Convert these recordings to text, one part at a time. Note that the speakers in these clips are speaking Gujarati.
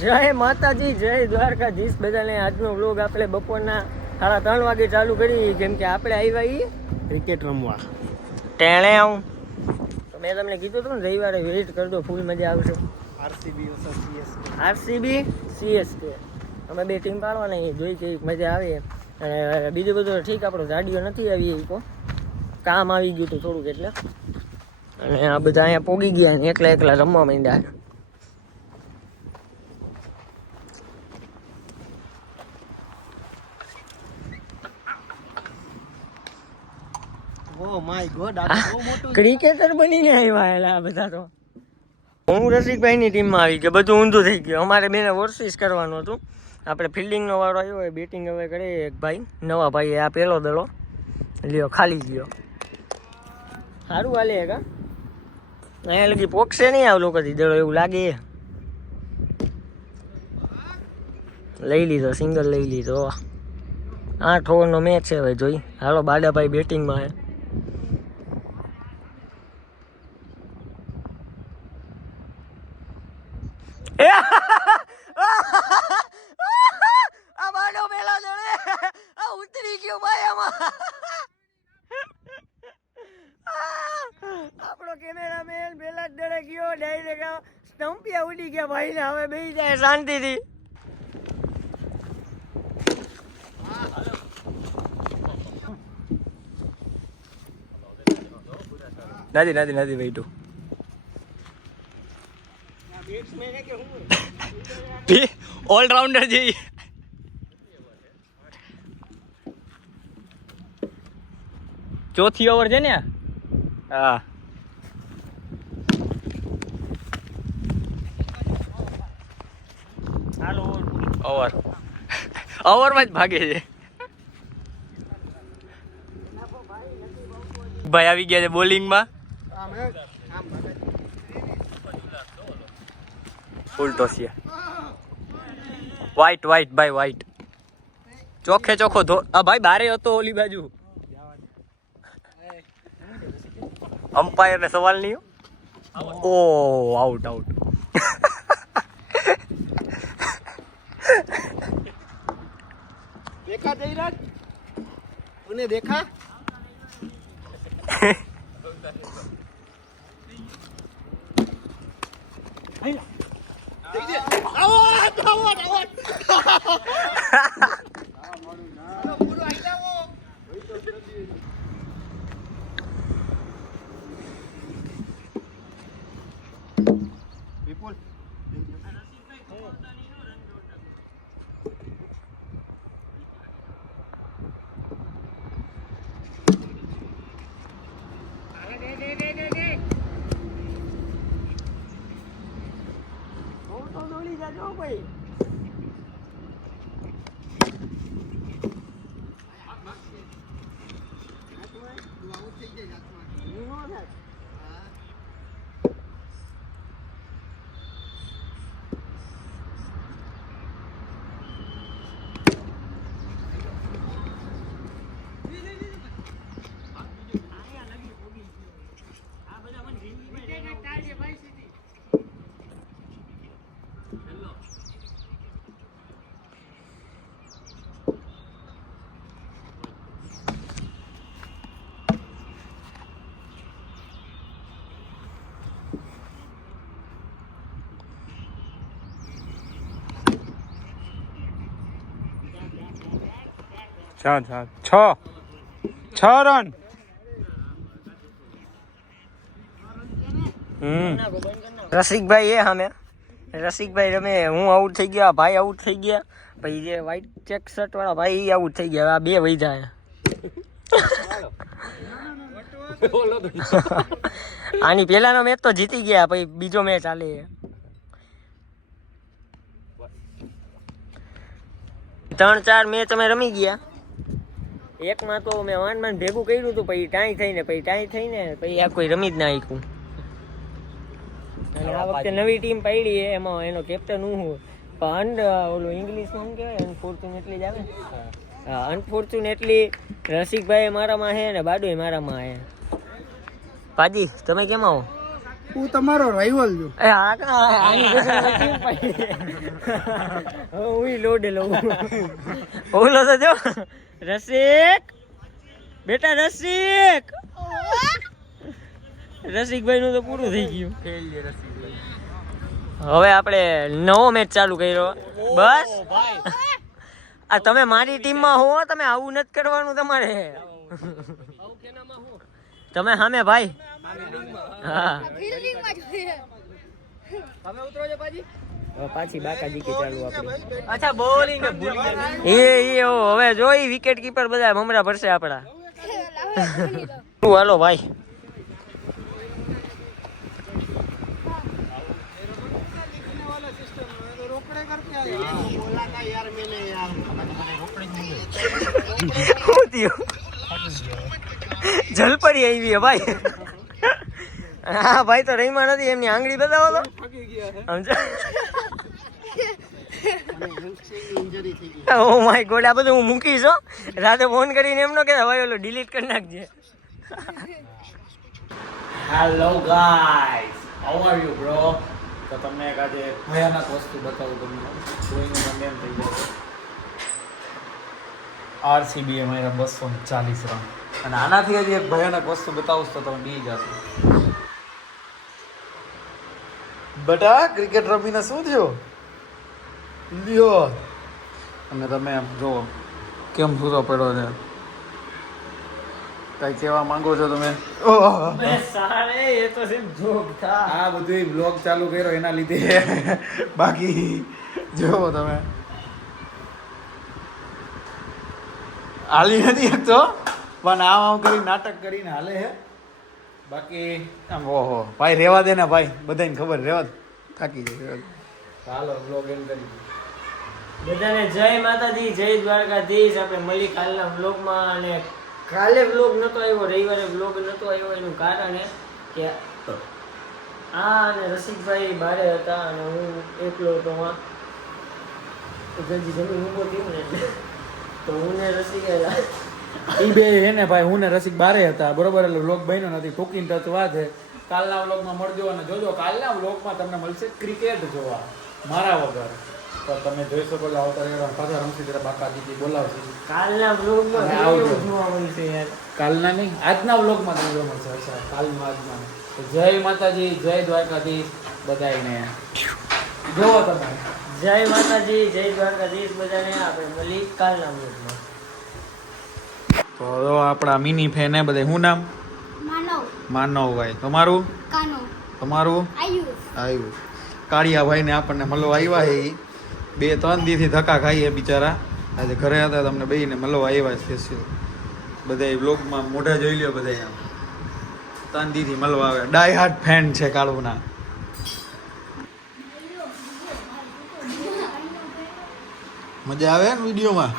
જય માતાજી, જય દ્વારકાધીશ બધાને. આજનો વ્લોગ આપણે બપોરના 3:30 વાગે ચાલુ કરી, કેમ કે આપણે આવ્યા ક્રિકેટ રમવા ટેણે આવું તો મેં તમને કીધું હતું ને રવિવારે વેઇટ કરજો, ફૂલ મજા આવશે. આરસીબી સીએસકે અમે બે ટીમ પાડવાના, જોઈ કે મજા આવે. અને બીજું બધું ઠીક, આપણો ગાડીઓ નથી આવી, તો કામ આવી ગયું હતું થોડુંક એટલે. અને આ બધા અહીંયા પોગી ગયા ને એકલા એકલા રમવા માંડ્યા. ક્રિકેટર બનીને આવ્યા બધા. તો હું રસિકભાઈની ટીમમાં આવી ગયો, બધું ઊંધું થઈ ગયું. અમારે બેને વર્સિસ કરવાનું હતું. આપણે ફિલ્ડિંગનો વારો આવ્યો હોય, બેટિંગ હવે કરે એક ભાઈ, નવા ભાઈ. આ પહેલો દડો લ્યો ખાલી ગયો. સારું હાલે કા અહીંયા લગી પોકશે નહીં આવ લોકોથી દડો, એવું લાગે. લઈ લીધો, સિંગલ લઈ લીધો. 8 ઓવરનો મેચ છે હવે, જોઈ. હાલો બાડાભાઈ બેટિંગમાં હે. આ બાડો પેલા દડે આ ઉતરી ગયો ભાઈ આમાં. આપણો કેમેરામેન પેલા જ દડે ગયો, ડાયરેક્ટ સ્ટમ્પિયા ઉડી ગયા ભાઈ ને. હવે બેસી જાય શાંતિથી. નથી બેઠું ઓલરાઉન્ડર જઈએ. ચોથી ઓવર છે ને. હા ઓવરમાં જ ભાગે છે ભાઈ. આવી ગયા છે બોલિંગમાં. ફૂલ ટોસિયા વ્હાઈટ ભાઈ, વ્હાઈટ ચોખ્ખે ચોખ્ખો આ ભાઈ બારે હતો ઓલી બાજુ. અમ્પાયર ને સવાલ નહીં. ઓ આઉટ. देखा जयराज, तूने देखा? विपुल ભાઈ. છ રન. રસિકભાઈ એ સામે રસિકભાઈ રમે, હું આઉટ થઈ ગયા, ભાઈ આઉટ થઈ ગયા, પછી જે વ્હાઈટ ચેક શર્ટ વાળા ભાઈ એ આઉટ થઈ ગયા. આ બે વહી જાય. આની પેલાનો મેચ તો જીતી ગયા, પછી બીજો મેચ ચાલે. ત્રણ ચાર મેચ અમે રમી ગયા. એકમાં તો મેં માંડ ભેગું કર્યું હતું, પછી ટાઈ થઈને પછી આ કોઈ રમી જ ના શીખું. અને આ વખતે નવી ટીમ પાડી, એમાં એનો કેપ્ટન હું પણ ઓલું ઇંગ્લિશમાં શું કહેવાય, અનફોર્ચ્યુનેટલી જ આવે. હા, અનફોર્ચ્યુનેટલી રસિકભાઈ મારામાં છે ને બાડુય મારામાં છે. પાજી તમે કેમ આવો? હું તમારો રાઈવલ છું. એ આ કા આની ટીમ પડી. હું લોડ લઉં. ઓલો તો જો રસિક બેટા રસિક. રસિકભાઈ નું તો પૂરું થઈ ગયું. હવે આપણે નવો મેચ ચાલુ કર્યો. બસ આ તમે મારી ટીમમાં હો, તમે આવું નથી કરવાનું તમારે. તમે સામે ભાઈ. હા પાછી બાકાજીકી ચાલુ આપણી. અચ્છા બોલિંગ એ હવે જોઈ વિકેટ કીપર બધા મમરા ભરશે આપડા. હાલો ભાઈ. જલપરી આવી હે ભાઈ. હા ભાઈ તો રહીમાં નથી, એમની આંગળી બતાવો તો. ઓ માય ગોડ, આ બધું હું મૂકીશ હો. રાતે ફોન કરીને એમ ન કહેતા ભાઈ ઓલો ડિલીટ કરી નાખજે. Hello guys, how are you bro? તો તમને એક આજે ભયાનક વસ્તુ બતાવું તમને, જોઈને મને એમ થઈ જાય. આરસીબી એ મારા 240 રન, અને આનાથી હજી એક ભયાનક વસ્તુ બતાવું તો તમે બી જશો. બટા ક્રિકેટ રમીને શું થયો લ્યો, અને તમે એમ જુઓ કેમ સૂતો પડ્યો છે. કઈ કહેવા માંગો છો તમે? આ બધું બ્લોગ ચાલુ કર્યો એના લીધે. બાકી જુઓ તમે હાલી નથી શકતો, પણ આમ કરી નાટક કરીને હાલે છે. બાકી આમ ઓહો ભાઈ રેવા દે ને ભાઈ, બધાને ખબર રેવા દે, થાકી જાય. ચાલો બ્લોગ એન્ડ કરી બધાને જય માતાજી, જય દ્વારકાધીશ. આપણે મળી કાલના વ્લોગમાં. અને કાલે વ્લોગ નતો આવ્યો, રવિવારે વ્લોગ નતો આવ્યો. એનું કારણ એ કે અને રસિકભાઈ બારે હતા અને હું એકલો હતો. જલ્દી જમીન ઊભો થયું ને તો હું ને રસિક ઈ બે હે ને ભાઈ, હું ને રસિક બારે હતા બરોબર, એટલે વ્લોગ બન્યો નથી. ટૂંકીને ટચ વાત છે. કાલના વ્લોગમાં મળજો, અને જોજો કાલના વ્લોગમાં તમને મળશે ક્રિકેટ જોવા મારા વગર. તો તમે જોઈ શકો છો. આવતા રહેવા પાછા રમશી ત્યારે બાકાજીથી બોલાવશે. કાલના વ્લોગમાં આવજો. જોવા મળશે યાર. કાલના નહીં, આજના વ્લોગમાં તમને જોવા મળશે. અચ્છા કાલમાં આજમાં. તો જય માતાજી, જય દ્વારકાધીશ બધાને. જોવો તમે. જય માતાજી, જય દ્વારકાધીશ બધાને. આપણે મળી કાલના વ્લોગમાં. તો આપણા મિની ફેન હે બધા. શું નામ? માનવભાઈ. તમારું? તમારું? આયુષ. કાળિયાભાઈ ને આપણને મળવા આવ્યા છે. 2-3 દીથી ધક્કા ખાઈએ બિચારા. આજે ઘરે હતા, તમને બેયને મળવા આવ્યા સ્પેશિયલ. બધા બ્લોગમાં મોઢા જોઈ લ્યો. બધા આમ 3 દીથી મળવા આવે. ડાય હાર્ટ ફેન છે કાળુના. મજા આવે ને વિડીયોમાં?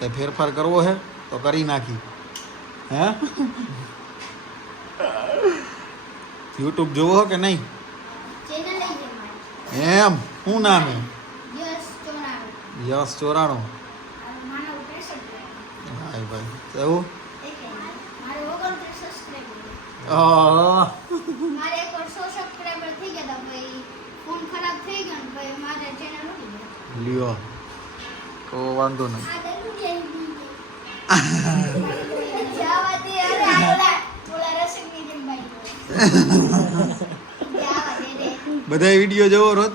કઈ ફેરફાર કરવો હે તો કરી નાખી. હે યુટ્યુબ જોવો કે નહીં? એમ શું નામ હે? યશ 94. હાય ભાઈ એવું. લ્યો તો વાંધો નહીં. બધા વિડીયો જોવો રોજ?